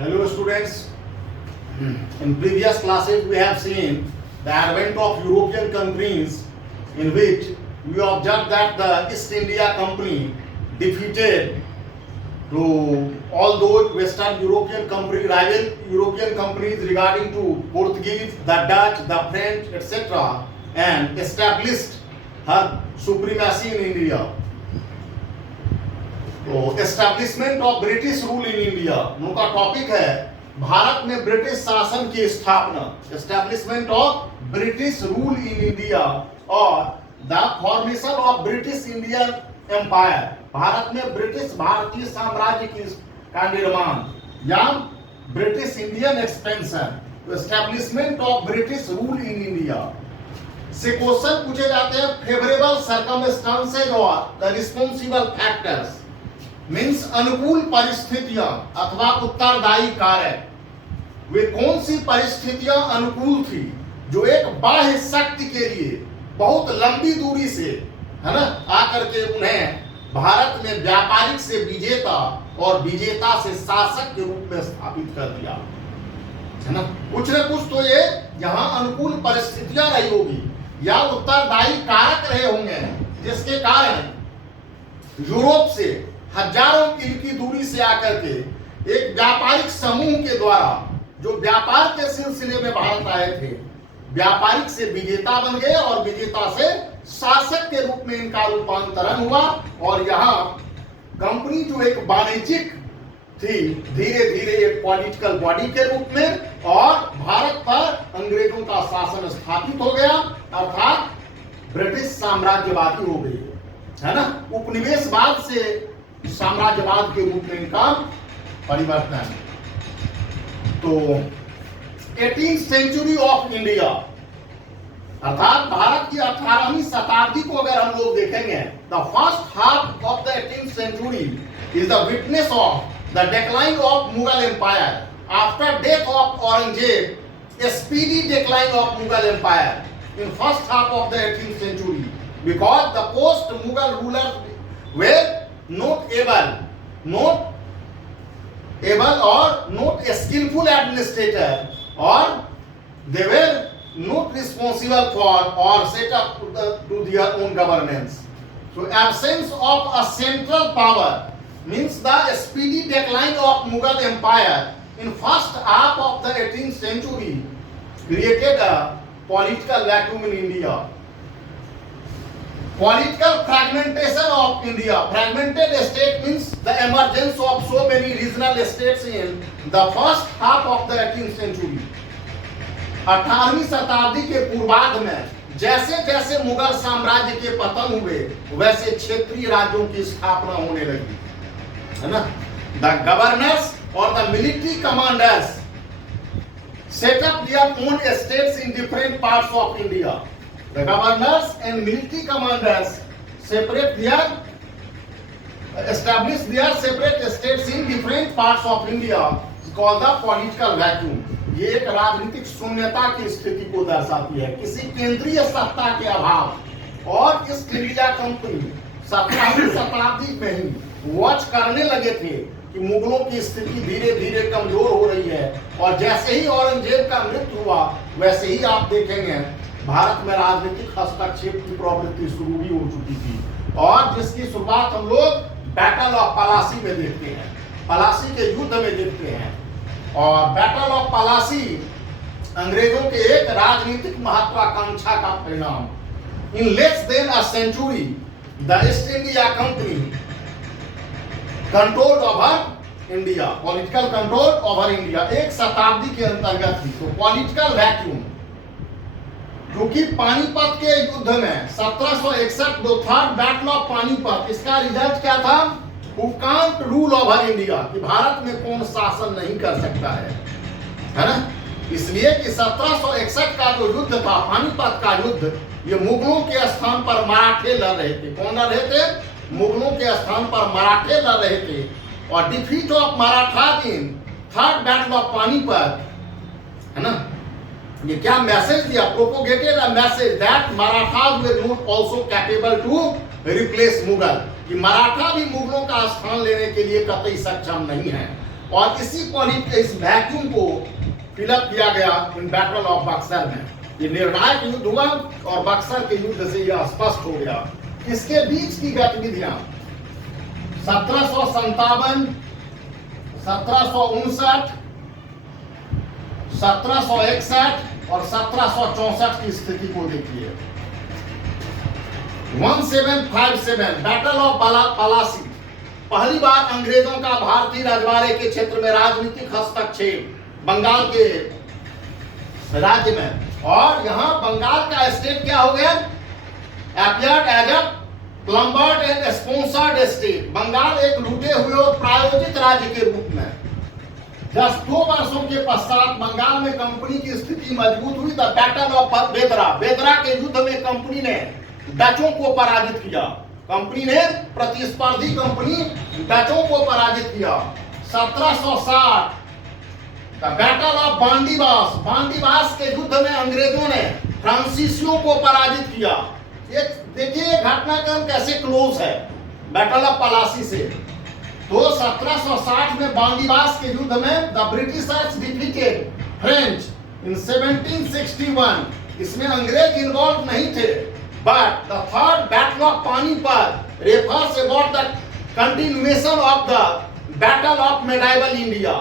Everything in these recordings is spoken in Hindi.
Hello students, in previous classes we have seen the advent of European countries in which we observed that the East India Company defeated to all those Western European company, rival European companies regarding to Portuguese, the Dutch, the French, etc. and established her supremacy in India. तो establishment of British rule in India उनका टॉपिक है भारत में ब्रिटिश शासन की स्थापना, establishment of British rule in India और the formation of British Indian empire, भारत में ब्रिटिश भारतीय साम्राज्य की का निर्माण या British Indian expansion, establishment of British rule in India से क्वेश्चन पूछे जाते हैं। फेवरेबल सर्कमस्टेंसेज और द रिस्पॉन्सिबल फैक्टर्स मीन्स अनुकूल परिस्थितियां अथवा उत्तरदायी कारक, वे कौन सी परिस्थितियां अनुकूल थी जो एक बाह्य शक्ति के लिए बहुत लंबी दूरी से है ना आकर के उन्हें भारत में व्यापारिक से विजेता और विजेता से शासक के रूप में स्थापित कर दिया, है ना। कुछ न कुछ तो ये यहाँ अनुकूल परिस्थितियां रही होगी या उत्तरदायी कारक रहे होंगे जिसके कारण यूरोप से हजारों मील की दूरी से आकर के एक व्यापारिक समूह के द्वारा जो व्यापार के सिलसिले में भारत आए थे, व्यापारिक से विजेता बन गए और विजेता से शासक के रूप में इनका रूपांतरण हुआ और यहाँ कंपनी जो एक वाणिज्यिक थी धीरे धीरे एक पॉलिटिकल बॉडी के रूप में और भारत पर अंग्रेजों का शासन स्थापित हो गया, अर्थात ब्रिटिश साम्राज्यवादी हो गई, है ना। उपनिवेशवाद से साम्राज्यवाद के रूप में इनका परिवर्तन। तो 18th सेंचुरी ऑफ इंडिया अर्थात भारत की 18वीं शताब्दी को अगर हम लोग देखेंगे, the first half of the 18th century is the witness of the decline of Mughal empire after death of Aurangzeb, a speedy decline of Mughal empire in first half of the 18th century because the post Mughal rulers were not able or not a skillful administrator, or they were not responsible for or set up to their own governance. So absence of a central power means the speedy decline of Mughal empire in first half of the 18th century created a political vacuum in India. Political fragmentation of India. Fragmented state means the emergence of so many regional states in the first half of the 18th century. 18वीं शताब्दी के पूर्वार्ध में जैसे जैसे मुगल साम्राज्य के पतन हुए वैसे क्षेत्रीय राज्यों की स्थापना होने लगी, है ना। The governors or the military commanders set up their own states in different parts of India. The governors and military commanders establish their separate states in different parts of India. It's called the political vacuum. ये एक राजनीतिक शून्यता की स्थिति को दर्शाती है, किसी केंद्रीय सत्ता के अभाव। और इस इंडिया कंपनी 17वीं शताब्दी में ही वॉच करने लगे थे कि मुगलों की स्थिति धीरे धीरे कमजोर हो रही है और जैसे ही औरंगजेब का मृत्यु हुआ वैसे ही आप देखेंगे भारत में राजनीतिक हस्तक्षेप की प्रवृत्ति शुरू भी हो चुकी थी और जिसकी शुरुआत हम लोग बैटल ऑफ पलासी में देखते हैं, पलासी के युद्ध में देखते हैं। और बैटल ऑफ पलासी अंग्रेजों के एक राजनीतिक महत्वाकांक्षा का परिणाम। In less than a century the East India Company control over India, political control over India एक शताब्दी के अंतर्गत थी। तो पॉलिटिकल वैक्यूम, क्योंकि पानीपत के युद्ध में 1761 दो थर्ड बैटल ऑफ पानीपत, इसका रिजल्ट क्या था? Who can't rule over India, कि भारत में कौन शासन नहीं कर सकता है ना। इसलिए कि 1761 का जो युद्ध था, पानीपत का युद्ध, ये मुगलों के स्थान पर मराठे लड़ रहे थे। कौन लड़ रहे थे? मुगलों के स्थान पर मराठे लड़ रहे थे। और defeat of Maratha in third battle of Panipat, है ना, ये क्या मैसेज दिया? Propagated a message that Marathas were not also capable to replace Mughal, कि मराठा भी मुगलों का स्थान लेने के लिए कतई सक्षम नहीं है। और इस वैक्यूम को फिलअप किया गया इन बैटल ऑफ बक्सर में। ये निर्णायक युद्ध हुआ और बक्सर के युद्ध से यह स्पष्ट हो गया। इसके बीच की गतिविधियां 1757, 1759, 1761 और 1764 की स्थिति को देखिए। 1757 बैटल ऑफ पलासी, पहली बार अंग्रेजों का भारतीय रजवाड़े के क्षेत्र में राजनीतिक हस्तक्षेप बंगाल के राज्य में, और यहां बंगाल का स्टेट क्या हो गया? Appeared as a plundered and sponsored state. Bengal एक लूटे हुए और प्रायोजित राज्य के रूप में। जस्ट 2 वर्षों के पश्चात बंगाल में कंपनी की स्थिति मजबूत हुई। द बैटल ऑफ बेदरा, बेदरा के युद्ध में कंपनी ने डचों को पराजित किया। कंपनी ने प्रतिस्पर्धी कंपनी डचों को पराजित किया। 1760 द बैटल ऑफ बांडीवास, बांडीवास के युद्ध में अंग्रेजों ने फ्रांसीसियों को पराजित किया। ये देखिए घटनाक्रम कैसे क्लोज है बैटल ऑफ पलासी से। तो 1760 में बांडीवास के युद्ध में the Britishers defeated French in 1761। इसमें अंग्रेज इन्वॉल्व नहीं थे, but the third battle of Panipat refers about the continuation of the battle of medieval India.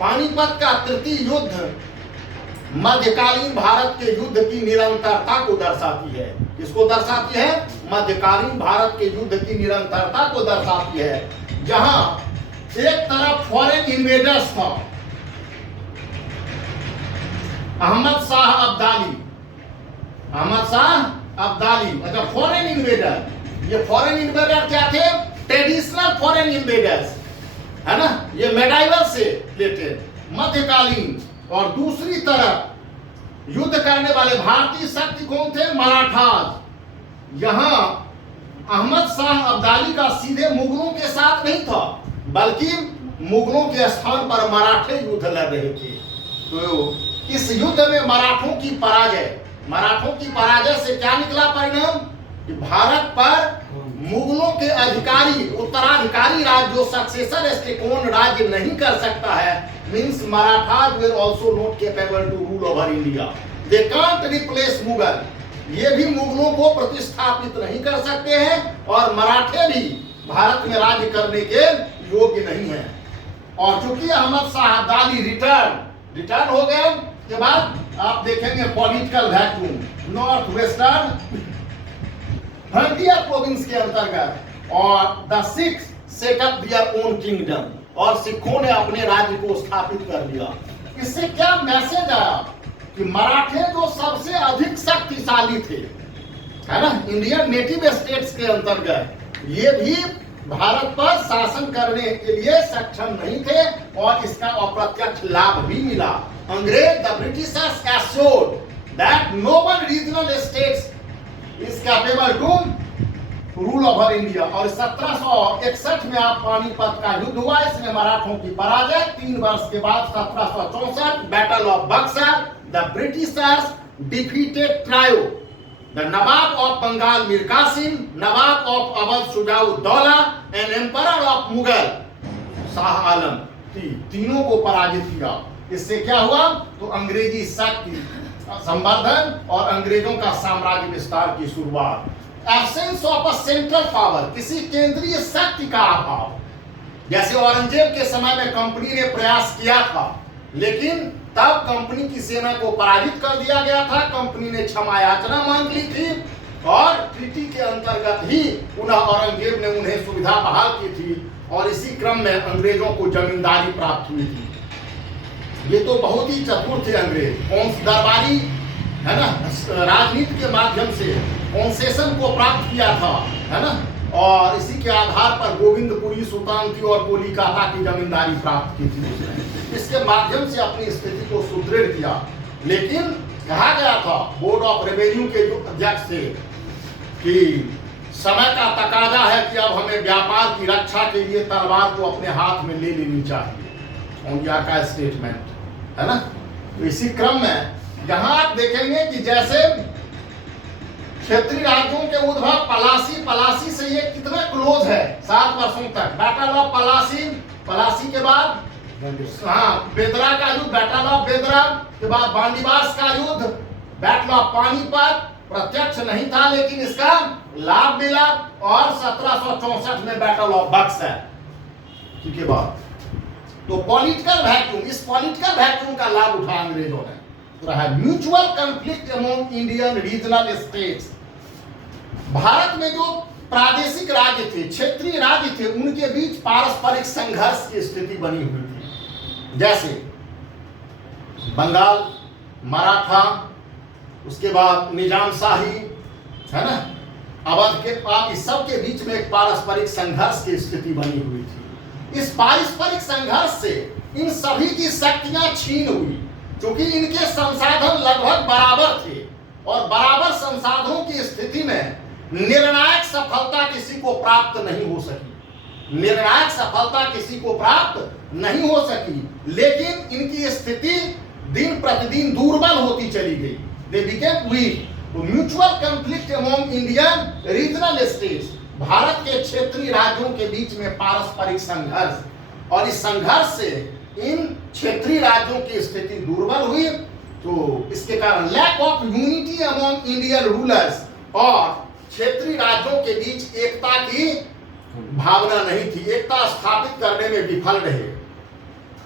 Panipat का तृतीय युद्ध मध्यकालीन भारत के युद्ध की निरंतरता को दर्शाती है। किसको दर्शाती है? मध्यकालीन भारत के युद्ध की निरंतरता को दर्शाती है, जहां एक तरफ फॉरेन इन्वेडर्स था, अहमद शाह अब्दाली, मतलब फॉरेन इन्वेडर। ये फॉरेन इन्वेडर क्या थे? ट्रेडिशनल फॉरेन इन्वेडर्स, है ना, ये मेडाइवल से रिलेटेड मध्यकालीन। और दूसरी तरफ युद्ध करने वाले भारतीय शक्ति कौन थे? मराठास। यहां अहमद शाह अब्दाली का सीधे मुगलों के साथ नहीं था, बल्कि मुगलों के स्थान पर मराठे युद्ध लड़ रहे थे। तो इस युद्ध में मराठों की पराजय से क्या निकला परिणाम? कि भारत पर मुगलों के अधिकारी, उत्तराधिकारी राज्य जो सक्सेसर स्टेट कौन राज्य नहीं कर सकता है, means Marathas were also not capable to rule over India. They can't replace Mughal. ये भी मुगलों को प्रतिस्थापित नहीं कर सकते हैं, और मराठे भी भारत में राज्य करने के योग्य नहीं है। और चूंकि अहमद शाह अब्दाली रिटर्न हो गए के बाद आप देखेंगे political vacuum north western frontier province के अंतर्गत, और the Sikhs set up their own kingdom, और सिखों ने अपने राज्य को स्थापित कर लिया। इससे क्या मैसेज आया? कि मराठे जो सबसे अधिक शक्तिशाली थे, है ना, इंडियन नेटिव स्टेट्स के अंतर्गत, ये भी भारत पर शासन करने के लिए सक्षम नहीं थे, और इसका अप्रत्यक्ष लाभ भी मिला। अंग्रेज, the Britishers assured that no one regional states is capable to rule over India। और 1761 में आप पानीपत का युद्ध हुआ, इसमें मराठों की पराजय। 3 वर्ष के बाद 1764 battle of Buxar, the Britishers defeated trio, the Nawab of Bengal Mir Qasim, Nawab of Awadh Shujauddaula and emperor of Mughal Shah Alam, तीनों को पराजित किया। इससे क्या हुआ? तो अंग्रेजी शक्ति संवर्धन और अंग्रेजों का साम्राज्य विस्तार की शुरुआत। Absence of a central power, किसी केंद्रीय शक्ति का अभाव। जैसे औरंगजेब के समय में कंपनी ने प्रयास किया था, लेकिन तब कंपनी की सेना को पराजित कर दिया गया था। कंपनी ने क्षमा याचना मांग ली थी, और ट्रीटी के अंतर्गत ही पुनः औरंगजेब ने उन्हें सुविधा बहाल की थी, और इसी क्रम में अंग्रेजों को जमींदारी प्राप्त हुई थी। ये तो बहुत ही चतुर थे अंग्रेज, दरबारी, है ना, राजनीति के माध्यम से कॉन्सेशन को प्राप्त किया था, है ना, और इसी के आधार पर गोविंदपुरी, सुल्तानती और कोलिकाता की जमींदारी प्राप्त की थी। इसके माध्यम से अपनी स्थिति को सुदृढ़ किया। लेकिन कहा गया था बोर्ड ऑफ रेवेन्यू के जो अध्यक्ष थे कि समय का तकाजा है कि अब हमें व्यापार की रक्षा के लिए तलवार को अपने हाथ में ले लेनी चाहिए। उनका का स्टेटमेंट है ना। तो इसी क्रम में यहां आप देखेंगे कि जैसे क्षेत्रीय राज्यों के उद्भव पलासी से ये कितना क्लोज है 7 वर्षों तक। बैटल ऑफ पलासी के बाद हाँ, बेदरा का युद्ध, बैटल ऑफ बेदरा के बाद बांडीवास का युद्ध, बैटल ऑफ पानीपत प्रत्यक्ष नहीं था लेकिन इसका लाभ मिला, और 1764 में बैटल ऑफ बक्सर के बाद। तो पॉलिटिकल वैक्यूम, इस पॉलिटिकल वैक्यूम का लाभ उठाया अंग्रेजों ने। तो रहा mutual conflict among Indian regional states. Bharat में जो प्रादेशिक राज्य थे, क्षेत्रीय राज्य थे, उनके बीच पारस्परिक संघर्ष की स्थिति बनी हुई थी। जैसे बंगाल, मराठा, उसके बाद निजाम शाही, है ना, अवध के बाद, इस सब के बीच में एक पारस्परिक संघर्ष की स्थिति बनी हुई थी। इस पारस्परिक संघर्ष से इन सभी की शक्तियां छीन हुई, क्योंकि इनके संसाधन लगभग बराबर थे, और बराबर संसाधनों की स्थिति में निर्णायक सफलता किसी को प्राप्त नहीं हो सकी। निर्णायक सफलता किसी को प्राप्त नहीं हो सकी, लेकिन इनकी स्थिति दिन प्रतिदिन दुर्बल होती चली गई। They became weak. तो mutual conflict among Indian regional states, Bharat के क्षेत्रीय राज्यों के बीच में पारस्परिक संघर्ष, और इस संघर्ष से इन क्षेत्रीय राज्यों की स्थिति दुर्बल हुई। तो इसके कारण lack of unity among Indian rulers, और क्षेत्रीय राज्यों के बीच एकता की भावना नहीं थी, एकता स्थापित करने में विफल रहे।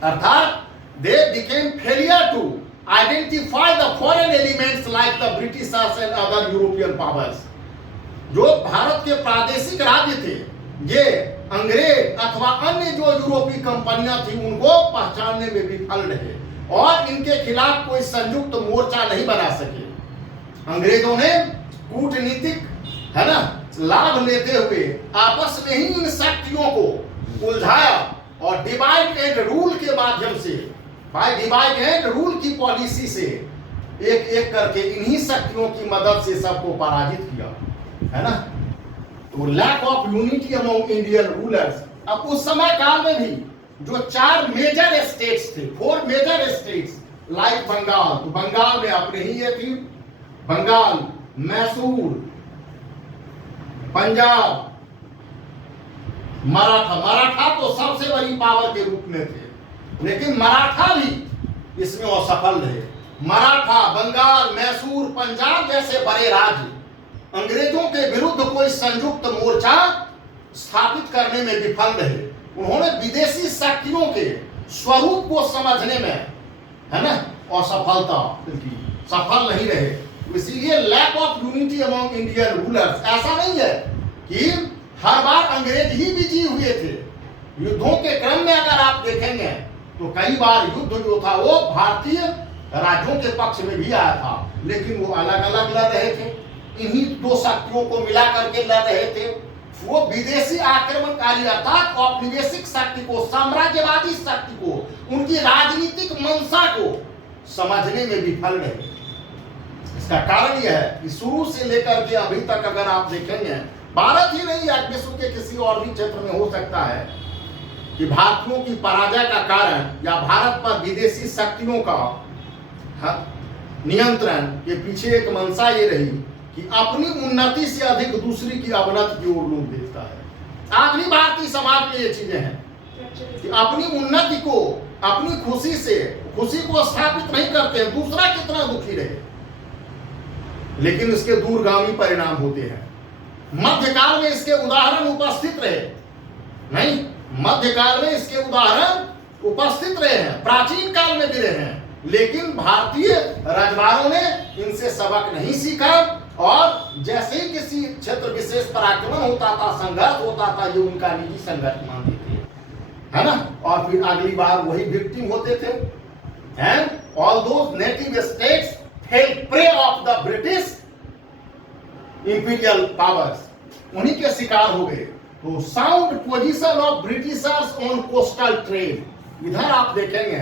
अर्थात they became failure to identify the foreign elements like the Britishers and other European powers. जो भारत के प्रादेशिक राज्य थे, ये अंग्रेज अथवा अन्य जो यूरोपीय कंपनियां थी उनको पहचानने में विफल रहे, और इनके खिलाफ कोई संयुक्त मोर्चा नहीं बना सके। अंग्रेजों ने कूटनीतिक, है ना, लाभ लेते हुए आपस में ही इन शक्तियों को उलझाया, और डिवाइड एंड रूल के माध्यम से, बाय डिवाइड एंड रूल की पॉलिसी से एक एक करके इन्हीं शक्तियों की मदद से सबको पराजित किया, है ना। तो lack of unity among Indian rulers. अब उस समय काल में भी जो 4 मेजर स्टेट्स थे, 4 मेजर स्टेट्स लाइक बंगाल, तो बंगाल में अपने ही ये थी, बंगाल, मैसूर, पंजाब, मराठा तो सबसे बड़ी पावर के रूप में थे, लेकिन मराठा भी इसमें असफल रहे। मराठा, बंगाल, मैसूर, पंजाब जैसे बड़े राज्य अंग्रेजों के विरुद्ध कोई संयुक्त मोर्चा स्थापित करने में विफल रहे। उन्होंने विदेशी शक्तियों के स्वरूप को समझने में, है ना, असफलता की, सफल नहीं रहे। इसीलिए lack of unity among Indian rulers. ऐसा नहीं है कि हर बार अंग्रेज ही विजयी हुए थे। युद्धों के क्रम में अगर आप देखेंगे तो कई बार युद्ध जो था वो भारतीय राज्यों के पक्ष में भी आया था, लेकिन वो अलग अलग लड़ रहे थे, इन्हीं दो शक्तियों को मिला करके लड़ रहे थे। वो विदेशी आक्रमणकारी अर्थात औपनिवेशिक शक्ति को, साम्राज्यवादी शक्ति को, उनकी राजनीतिक मंशा को समझने में विफल रहे। इसका कारण यह है कि शुरू से लेकर के अभी तक अगर आप देखेंगे, भारत ही नहीं, आज विश्व के किसी और भी क्षेत्र में हो सकता है कि भारतीयों की पराजय का कारण या भारत पर विदेशी शक्तियों का नियंत्रण के पीछे एक मंशा ये रही कि अपनी उन्नति से अधिक दूसरी की अवनति की ओर लोग देखता है। आज भी भारतीय समाज में ये चीजें हैं कि अपनी उन्नति को, अपनी खुशी को स्थापित नहीं करते, दूसरा कितना दुखी रहे, लेकिन इसके दूरगामी परिणाम होते हैं। मध्यकाल में इसके उदाहरण उपस्थित रहे, नहीं, मध्यकाल में इसके उदाहरण उपस्थित रहे हैं, प्राचीन काल में भी रहे हैं, लेकिन भारतीय रजवाड़ों ने इनसे सबक नहीं सीखा, और जैसे ही किसी क्षेत्र विशेष पर आक्रमण होता था, संघर्ष होता था, ये उनका निजी संघर्ष मानते थे, है ना, और फिर अगली बार वही विक्टिम होते थे। And all those native states fail pray of the British imperial powers, उन्हीं के शिकार हो गए। तो sound position of Britishers on coastal trade, इधर आप देखेंगे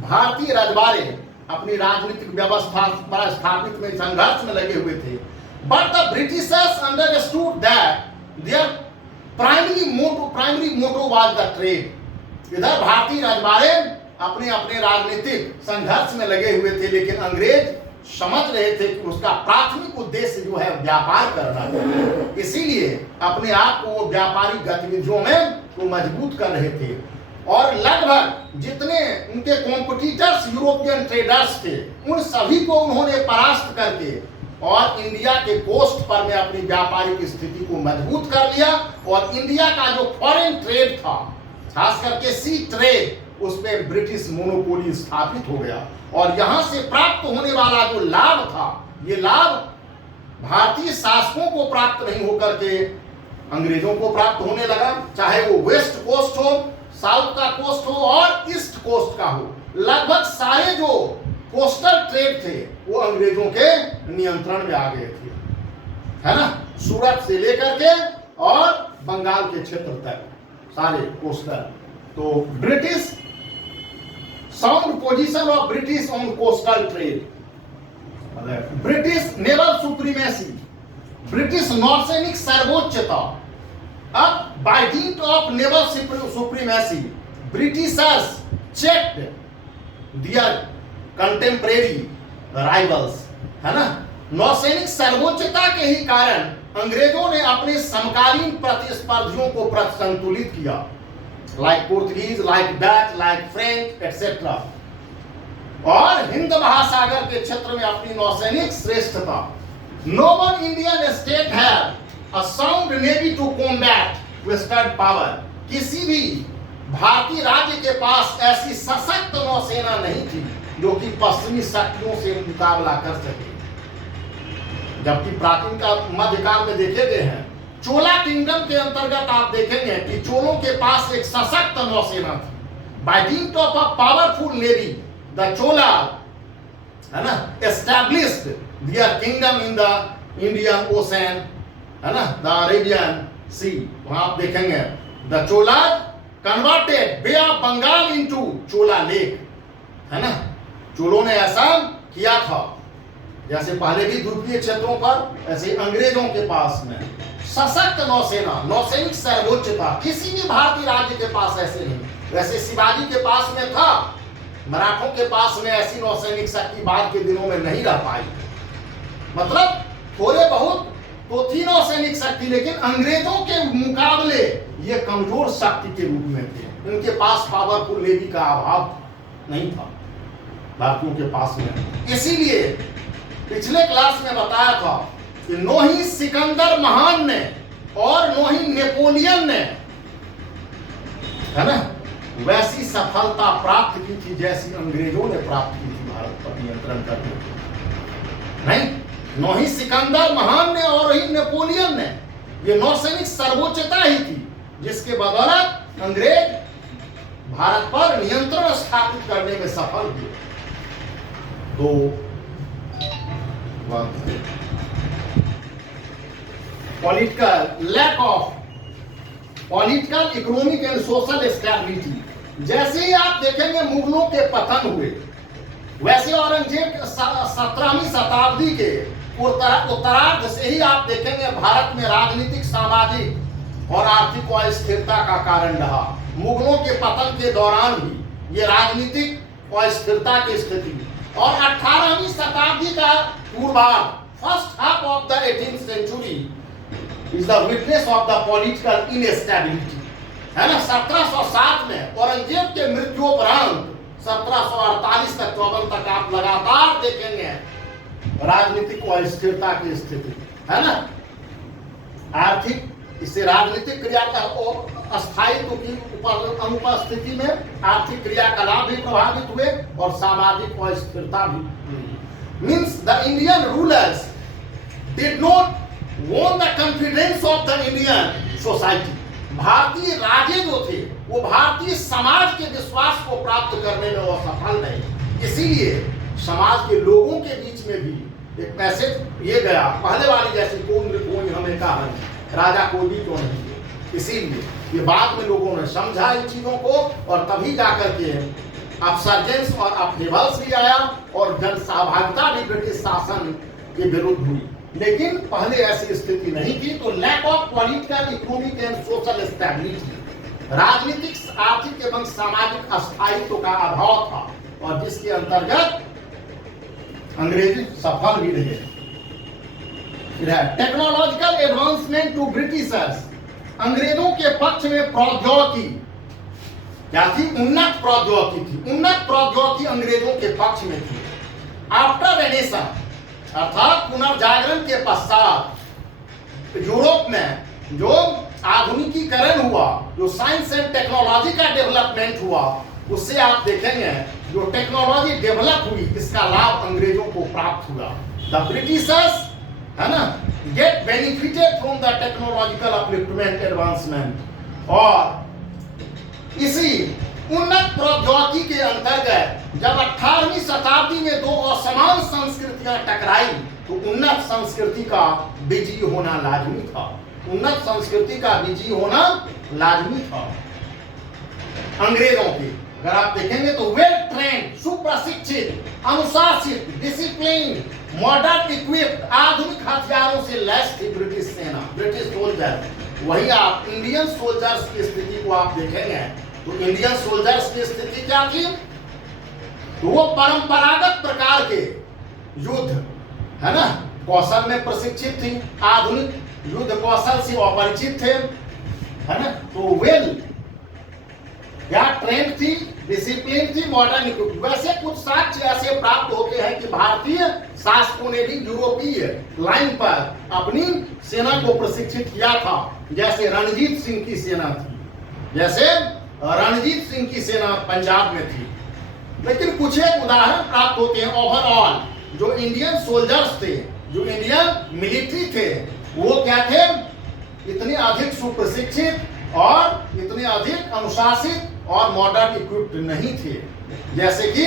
भारतीय रजवाड़े अपनी राजनीतिक व्यवस्था पर स्थापित में संघर्ष में लगे हुए थे, but the Britishers understood that their primary motto was the trade. इधर भारतीय रजवाड़े अपने अपने राजनीतिक संघर्ष में लगे हुए थे, लेकिन अंग्रेज समझ रहे थे कि उसका प्राथमिक उद्देश्य जो है व्यापार करना है, इसीलिए अपने आप को व्यापारिक गतिविधियों में वो मजबूत कर रहे थे। और लगभग जितने उनके कॉम्पिटिटर्स यूरोपियन ट्रेडर्स थे उन सभी को उन्होंने परास्त करके और इंडिया के कोस्ट पर में अपनी व्यापारिक स्थिति को मजबूत कर लिया और इंडिया का जो फॉरेन ट्रेड था, खास करके सी ट्रेड, उस पर ब्रिटिश मोनोपोली स्थापित हो गया और यहां से प्राप्त होने वाला जो लाभ था, ये लाभ भारतीय शासकों को प्राप्त नहीं होकर के अंग्रेजों को प्राप्त होने लगा, चाहे वो वेस्ट कोस्ट हो, साउथ का कोस्ट हो और ईस्ट कोस्ट का हो। लगभग सारे जो कोस्टल ट्रेड थे वो अंग्रेजों के नियंत्रण में आ गए थे, है ना, सूरत से लेकर के और बंगाल के क्षेत्र तक सारे कोस्टल। तो British sound position of British on coastal trade, British naval supremacy, British नौसैनिक सर्वोच्चता। अब बाय डीट of naval supremacy Britishers checked their contemporary rivals, है ना। नौसैनिक सर्वोच्चता के ही कारण अंग्रेजों ने अपने समकालीन प्रतिस्पर्धियों को संतुलित किया, like Portuguese, like Dutch, like French etcetera, और हिंद महासागर के क्षेत्र में अपनी नौसैनिक श्रेष्ठता। No one Indian state had a sound navy to combat western power. किसी भी भारतीय राज्य के पास ऐसी सशक्त नौसेना नहीं थी जो कि पश्चिमी शक्तियों से मुकाबला कर सके। जबकि प्राचीन का मध्यकाल में देखे गए हैं, चोला किंगडम के अंतर्गत आप देखेंगे कि चोलों के पास एक सशक्त नौसेना थी। बाय डीट of a powerful navy the Chola, है ना, established their kingdom in the Indian ocean, है ना, द अरेबियन सी। वहां आप देखेंगे the Chola converted bay of Bengal into Chola lake, है ना। चोलों ने ऐसा किया था, जैसे पहले भी द्वीपीय क्षेत्रों पर, ऐसे अंग्रेजों के पास में सशक्त नौसेना, नौसैनिक सर्वोच्चता किसी भी भारतीय राज्य के पास ऐसे नहीं। वैसे शिवाजी के पास में था, मराठों के पास में ऐसी नौसैनिक शक्ति बाद के दिनों में नहीं रह पाई। मतलब थोड़े बहुत तो थी नौसैनिक शक्ति, लेकिन अंग्रेजों के मुकाबले ये कमजोर शक्ति के रूप में थे। इनके पास पावरफुल नेवी का अभाव नहीं था भारतीयों के पास में। इसीलिए पिछले क्लास में बताया था कि नो ही सिकंदर महान ने और नो ही नेपोलियन ने, है ना, वैसी सफलता प्राप्त की थी जैसी अंग्रेजों ने प्राप्त की थी भारत पर नियंत्रण करने की। नहीं, नो ही सिकंदर महान ने और ही नेपोलियन ने, ये नौसैनिक सर्वोच्चता ही थी जिसके बदौलत अंग्रेज भारत पर नियंत्रण स्थापित करने में सफल हुए। तो political lack of political, economic and social stability. जैसे ही आप देखेंगे मुगलों के पतन हुए, वैसे औरंगजेब 17वीं शताब्दी के उत्तरार्ध से ही आप देखेंगे भारत में राजनीतिक, सामाजिक और आर्थिक अस्थिरता का कारण रहा। मुगलों के पतन के दौरान भी ये राजनीतिक अस्थिरता की स्थिति, और 18वीं शताब्दी का पूर्वार्ध, first half of the 18th century is the witness of the political instability, है ना। 1707 में औरंगजेब के मृत्युपरांत 1748 तक 54 तक आप लगातार देखेंगे राजनीतिक अस्थिरता की स्थिति, है ना। आर्थिक, इससे राजनीतिक क्रिया का अस्थायित्व की अनुपस्थिति में आर्थिक क्रियाकलाप भी प्रभावित हुए और सामाजिक अस्थिरता भी हुई। Means the Indian rulers did not won the confidence of the Indian society। भारतीय राजे जो थे वो भारतीय समाज के विश्वास को प्राप्त करने में वो सफल नहीं। इसीलिए समाज के लोगों के बीच में भी एक मैसेज ये गया, पहले वाली जैसी कोई हमें कहा राजा कोई भी क्यों नहीं है। इसीलिए ये बाद में लोगों ने समझा इन चीजों को और तभी जाकर के अपसर्जेंस और अपहेवल्स भी आया और जन सहभागिता भी ब्रिटिश शासन के विरुद्ध हुई। लेकिन पहले ऐसी स्थिति नहीं थी। तो lack of political, economic and social stability, राजनीतिक, आर्थिक एवं सामाजिक स्थायित्व का अभाव था और जिसके अंतर्गत अंग्रेजी सफल भी रहे। टेक्नोलॉजिकल एडवांसमेंट टू ब्रिटिशर्स, अंग्रेजों के पक्ष में प्रौद्योगिकी क्या थी? उन्नत प्रौद्योगिकी थी। उन्नत प्रौद्योगिकी अंग्रेजों के पक्ष में थी। आफ्टर रेनेसां अर्थात पुनर्जागरण के पश्चात यूरोप में जो आधुनिकीकरण हुआ, जो साइंस एंड टेक्नोलॉजी का डेवलपमेंट हुआ, उससे आप देखेंगे जो टेक्नोलॉजी डेवलप हुई इसका लाभ अंग्रेजों को प्राप्त हुआ। द ब्रिटिशर्स, है ना, get benefited from the technological upliftment advancement. और इसी उन्नत प्रौद्योगिकी के अंतर्गत जब 18वीं शताब्दी में दो असमान संस्कृतियां टकराई तो उन्नत संस्कृति का विजयी होना लाजमी था। उन्नत संस्कृति का विजयी होना लाजमी था। अंग्रेजों की अगर आप देखेंगे तो वेल ट्रेंड, सुप्रशिक्षित, अनुशासित, डिसिप्लिन, मॉडर्न इक्विप्ड, आधुनिक हथियारों से लैस थी ब्रिटिश सेना, ब्रिटिश सोल्जर। वही आप इंडियन सोल्जर्स की स्थिति को आप देखेंगे तो इंडियन सोल्जर्स की स्थिति क्या थी? तो वो परंपरागत प्रकार के युद्ध, है ना, कौशल में प्रशिक्षित थी, आधुनिक युद्ध कौशल से अपरिचित थे, है ना। तो वेल क्या ट्रेंड थी, डिसिप्लिन थी, मॉडर्न। वैसे कुछ साक्ष्य ऐसे प्राप्त होते हैं कि भारतीय शासकों ने भी यूरोपीय लाइन पर अपनी सेना को प्रशिक्षित किया था। जैसे रणजीत सिंह की सेना थी, जैसे रणजीत सिंह की सेना पंजाब में थी। लेकिन कुछ एक उदाहरण प्राप्त होते हैं। ओवरऑल जो इंडियन सोल्जर्स थे, जो इंडियन मिलिट्री थे, वो क्या थे? इतने अधिक सुप्रशिक्षित और इतने अधिक अनुशासित और मॉडर्न इक्विप्ड नहीं थे जैसे कि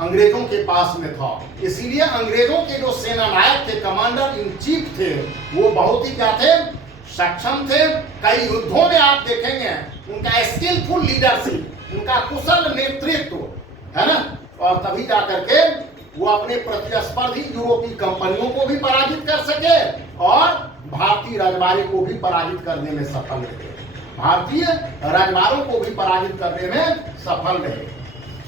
अंग्रेजों के पास में था। इसीलिए अंग्रेजों के जो सेना नायक थे, कमांडर इन चीफ थे, वो बहुत ही क्या थे? सक्षम थे। कई युद्धों में आप देखेंगे उनका स्किलफुल लीडरशिप, उनका कुशल नेतृत्व, है ना, और तभी जाकर के वो अपने प्रतिस्पर्धी यूरोपीय कंपनियों को भी पराजित कर सके और भारतीय रजवाड़े को भी पराजित करने में सफल रहे। भारतीय रजवाड़ों को भी पराजित करने में सफल रहे।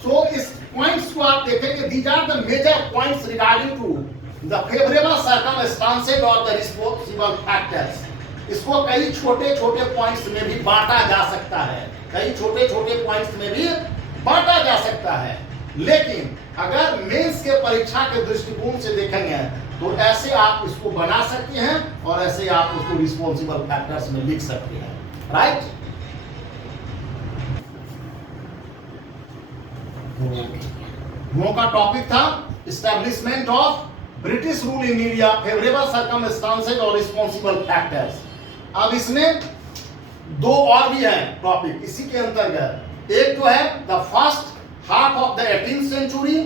सो इस पॉइंट्स को आप देखेंगे, these are the major points regarding to the favourable circumstances और द रिस्पॉन्सिबल फैक्टर्स। इसको कई छोटे छोटे पॉइंट्स में भी बांटा जा सकता है, कई छोटे छोटे पॉइंट्स में भी बांटा जा सकता है। लेकिन अगर मेंस के परीक्षा के दृष्टिकोण से देखेंगे तो ऐसे आप इसको बना सकते हैं और ऐसे आप उसको रिस्पॉन्सिबल फैक्टर्स में लिख सकते हैं, राइट। वो का टॉपिक था establishment of British rule in India, favourable circumstances और रिस्पॉन्सिबल फैक्टर्स। अब इसमें दो और भी है टॉपिक इसी के अंतर्गत। एक जो है the first half of the 18th century,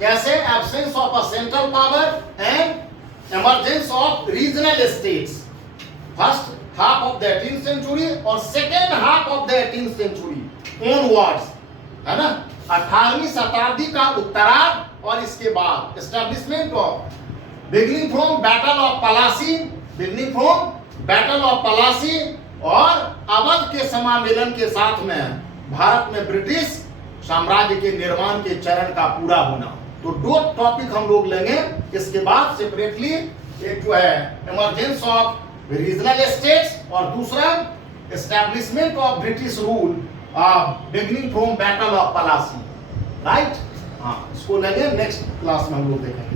कैसे absence of a central power and emergence of regional states. First half of the 18th century और second half of the 18th century onwards, है ना, 18वीं शताब्दी का उत्तरार्ध और इसके बाद establishment of beginning from battle of Plassey, beginning from battle of Plassey और अवध के समामेलन के साथ में भारत में ब्रिटिश साम्राज्य के निर्माण के चरण का पूरा होना। तो दो टॉपिक हम लोग लेंगे। इसके बाद सेपरेटली एक जो है इमर्जेंस ऑफ रीजनल स्टेट्स और दूसरा establishment of British rule beginning from battle of Plassey, right. हाँ, इसको लेंगे नेक्स्ट क्लास में हम लोग देखेंगे।